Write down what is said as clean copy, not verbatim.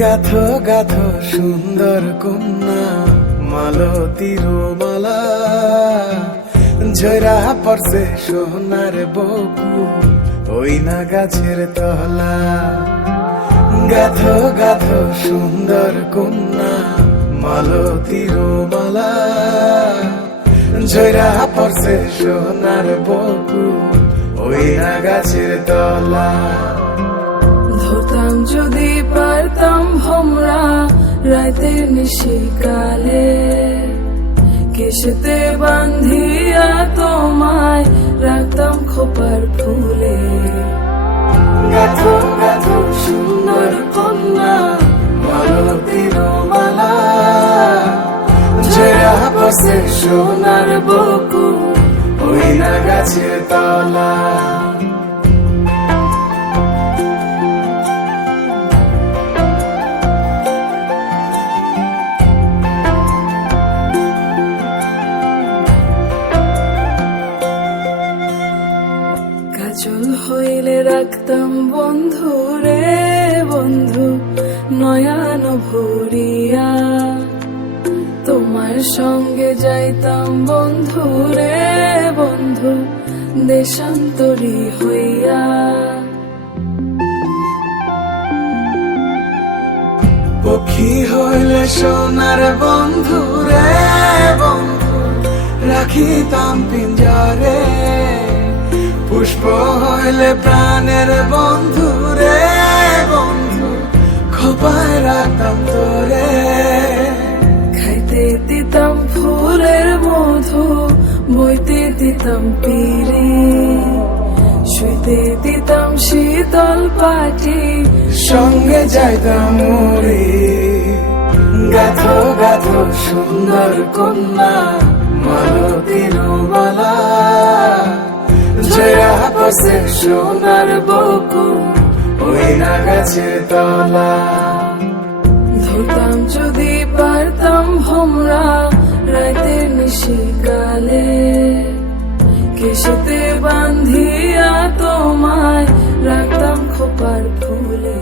গাথো গাথো সুন্দর কন্যা মালতীর মালা, ঝরা পড়ছে সোনার বকু ওই না গাছের তলা। গাথো গাথো সুন্দর কন্যা মালতীর মালা, ঝরা পড়ছে সোনার বকু ওই না গাছের তলা। ধরতাম যদি পারতাম ভমরা রাতের নিশিকালে, কেশেতে বান্ধিয়া তোমায় রাখতাম খোপার ফুলে। গাথো গাথো সুন্দর কন্যা মালতীর মালা, ঝরা পড়ছে সোনার বকু ওই না গাছের তলা। কাজল হইলে রাখতাম বন্ধু রে বন্ধু নয়ন ভরিয়া, তোমার সঙ্গে যাইতাম বন্ধু রে বন্ধু দেশান্তরী হইয়া। পক্ষী হইলে সোনার বন্ধু রে বন্ধু রাখিতাম পিঞ্জরে, পুষ্প হইলে প্রাণের বন্ধু রে বন্ধু খোপায় রাখতাম তোরে। খাইতে দিতাম ফুলের মধু, বইতে দিতাম পিরি, শুইতে দিতাম শীতল পাটি, সঙ্গে যাইতাম মুড়ি। গাথো গাথো সুন্দর কন্যা মালতীর মালা, ঝরা পড়ছে সোনার বকু ওই না গাছের তলা। ধরতাম যদি পারতাম ভমরা রাতের নিশিকালে, কেশেতে বান্ধিয়া তোমায় রাখতাম খোপার ফুলে।